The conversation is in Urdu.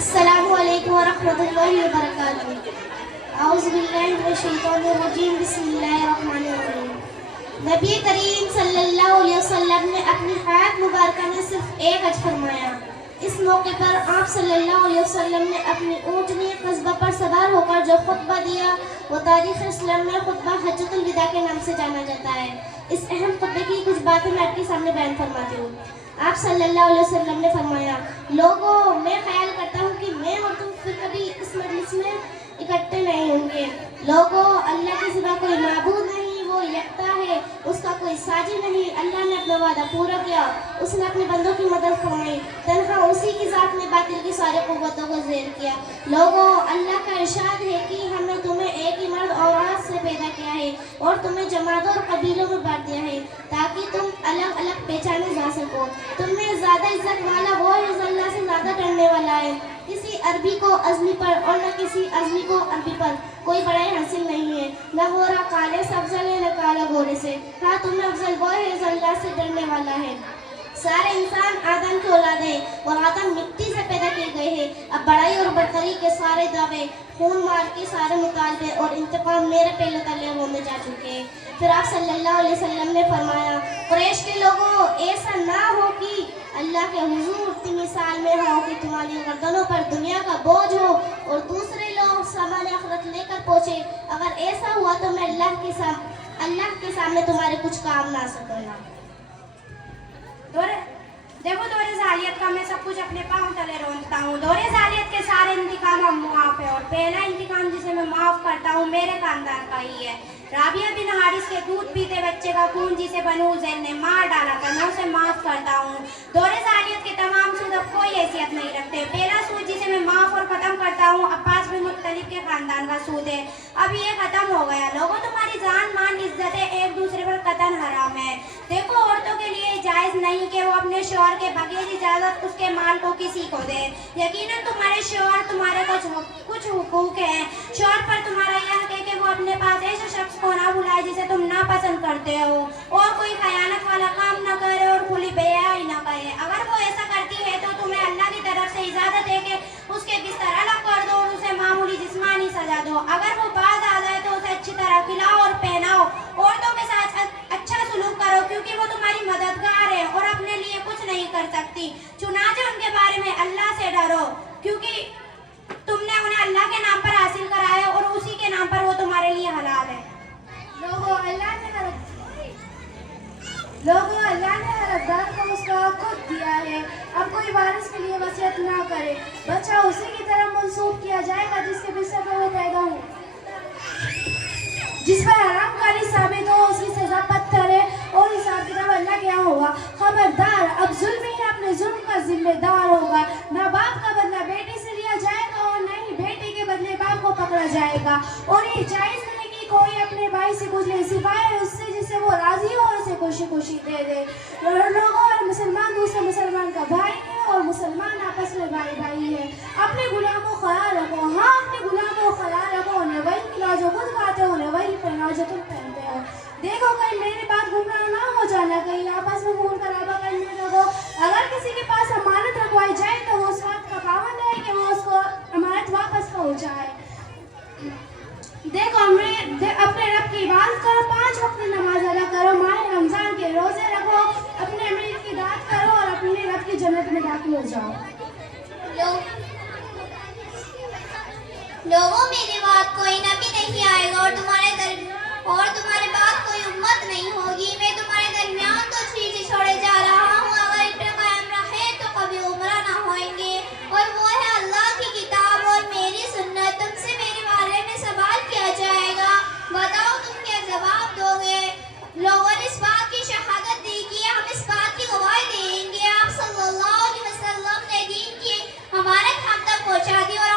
السلام علیکم ورحمۃ اللہ وبرکاتہ۔ اعوذ باللہ من الشیطان الرجیم، بسم اللہ الرحمن الرحیم۔ نبی کریم صلی اللہ علیہ وسلم نے اپنی حیات مبارکہ میں صرف ایک حج فرمایا۔ اس موقع پر آپ صلی اللہ علیہ وسلم نے اپنی اونٹنی قصبہ پر سوار ہو کر جو خطبہ دیا وہ تاریخ اسلام میں خطبہ حجۃ الوداع کے نام سے جانا جاتا ہے۔ اس اہم خطبے کی کچھ باتیں میں آپ کے سامنے بیان فرماتی ہوں۔ آپ صلی اللہ علیہ وسلم نے فرمایا، لوگوں میں خیال کرتا ہوں کہ میں اور تم پھر کبھی اس مجلس میں اکٹھے نہیں ہوں گے۔ لوگوں، اللہ کے سوا کوئی معبود نہیں، وہ یکتا ہے، اس کا کوئی ساجی نہیں۔ اللہ نے اپنا وعدہ پورا کیا، اس نے اپنے بندوں کی مدد فرمائی، تنہا اسی کی ذات نے باطل کی ساری قوتوں کو زیر کیا۔ لوگوں، اللہ کا ارشاد ہے کہ ہم نے تمہیں ایک ہی مرد اور عورت سے پیدا کیا ہے اور تمہیں جماعتوں اور قبیلوں میں بانٹ دیا ہے تاکہ تم الگ الگ پہچانے جا سکو۔ تم میں زیادہ عزت والا وہ ہے جو اللہ سے زیادہ ڈرنے والا ہے۔ کسی عربی کو عزمی پر اور نہ کسی عزمی کو عربی پر کوئی بڑائی حاصل نہیں ہے۔ نہ گورا کالے سے افضل ہے، نہ کالا گورے سے۔ ہاں، تم میں افضل وہ ہے جو اللہ سے ڈرنے والا ہے۔ سارے انسان آدم کی اولاد ہے اور آدم مٹی سے پیدا کیے گئے ہیں۔ اب بڑائی اور برتری کے سارے دعوے، خون مار کے سارے مطالبے اور انتقام میرے پہلے تلے ہونے جا چکے ہیں۔ پھر آپ صلی اللہ علیہ وسلم نے فرمایا، قریش کے لوگوں، ایسا نہ ہو کہ اللہ کے حضور اتنی مثال میں ہو کہ تمہاری گردنوں پر دنیا کا بوجھ ہو اور دوسرے لوگ سامان آخرت لے کر پہنچے۔ اگر ایسا ہوا تو میں اللہ کے سامنے تمہارے کچھ کام نہ سکوں گا۔ دیکھو، دور ذالیت کا میں سب کچھ اپنے پاؤں تلے رونتا ہوں۔ دور ذالیت کے سارے انتقام اب معاف ہے اور پہلا انتقام جسے میں معاف کرتا ہوں میرے خاندان کا ہی ہے۔ رابعہ بن حارث کے دودھ پیتے بچے کا خون جسے بنو زید نے مار ڈالا تھا، میں اسے معاف کرتا ہوں۔ دور ذالیت کے تمام سود اب کوئی حیثیت نہیں رکھتے۔ پہلا سود جسے میں معاف اور ختم کرتا ہوں عباس بن مطلب کے خاندان کا سود ہے۔ اب یہ ختم ہو گیا۔ لوگوں، تمہاری جان، مان، عزتیں ایک دوسرے پر قطعاً حرام ہے۔ دیکھو، عورتوں کے لیے جائز نہیں کہ وہ اپنے شوہر کے بغیر اجازت اس کے مال کو کسی کو دے۔ یقیناً تمہارے شوہر تمہارے کچھ حقوق ہیں۔ شوہر پر تمہارا یہ حق ہے کہ وہ اپنے پاس ایسے شخص کو نہ بلائے جسے تم ناپسند کرتے ہو اور کوئی خیانت والا کام نہ کرے اور کھلی بے حیائی نہ کرے۔ اگر وہ ایسا کرتی ہے تو تمہیں اللہ کی طرف سے اجازت ہے کہ اس کے بستر الگ کر دو اور اسے معمولی جسمانی سزا دو۔ اگر وہ باز آ جائے تو اسے اچھی طرح کھلاؤ اور پہناؤ۔ عورتوں کے ساتھ اچھا سلوک کرو کیونکہ وہ تمہاری مددگار ہے اور اپنے لیے کچھ نہیں کر سکتی۔ چنانچہ ان کے بارے میں اللہ سے ڈرو کیونکہ تم نے انہیں اللہ کے نام پر حاصل کرا ہے اور اسی کے نام پر وہ تمہارے لیے حلال ہے۔ لوگوں، اللہ نے ہر افراد کو اس کا حق خود دیا ہے۔ اب کوئی وارث کے لیے وصیت نہ کرے۔ بچہ اسی کی طرح منسوب کیا جائے گا جس کے بستر پر وہ پیدا ہو۔ جس پر حرام کاری ثابت ہو اس کی سزا پتھر ہے اور حساب کتاب اللہ کے یہاں ہوگا۔ خبردار، اب ظلم ہی اپنے ظلم کا ذمہ دار ہوگا۔ نہ باپ کا بدلہ بیٹی سے لیا جائے گا اور نہ ہی بیٹی کے بدلے باپ کو پکڑا جائے گا۔ اور یہ جائز نہیں کہ کوئی اپنے بھائی سے کچھ لے سوائے اس سے جس سے وہ راضی ہو اور اسے خوشی خوشی دے دے۔ لوگوں، اور مسلمان دوسرے مسلمان کا بھائی ہے اور مسلمان آپس میں بھائی بھائی ہے۔ اپنے غلاموں کو خیال رکھو۔ ہاں، اپنے غلاموں کو خیال رکھو، انہیں وہی کھلاؤ جو خود کھاتے ہو، انہیں وہی پہناؤ جو تم پہنتے ہو۔ دیکھو، کہیں میری بات گمراہ نہ ہو جانا، کہیں آپس میں خون خرابہ کرنے لگو۔ اگر کسی کے پاس امانت رکھوائی جائے تو وہ اس بات کا پابند ہے کہ وہ اس کو امانت واپس پہنچائے۔ دیکھو، اپنے رب کی عبادت کرو، 5 وقت نماز ادا کرو، ماہ رمضان کے روزے رکھو، اپنے امیر کی اطاعت کرو اور اپنے رب کی جنت میں داخل ہو جاؤ۔ لوگوں، میری بات کوئی نبی نہیں آئے گا اور تمہارے بعد کوئی امت نہیں ہوگی۔ میں تمہارے درمیان تو چیزیں چھوڑے جا رہا ہوں، اگر ان پہ قائم رہے تو کبھی گمراہ نہ ہوئیں گے۔ اور وہ ہے اللہ کی کتاب اور میری سنت۔ تم سے میرے بارے میں سوال کیا جائے گا، بتاؤ تم کیا جواب دو گے؟ لوگوں نے اس بات کی شہادت دی کہ ہم اس بات کی گواہی دیں گے آپ صلی اللہ علیہ وسلم نے دین کی ہمارے ہم تک پہنچا دی اور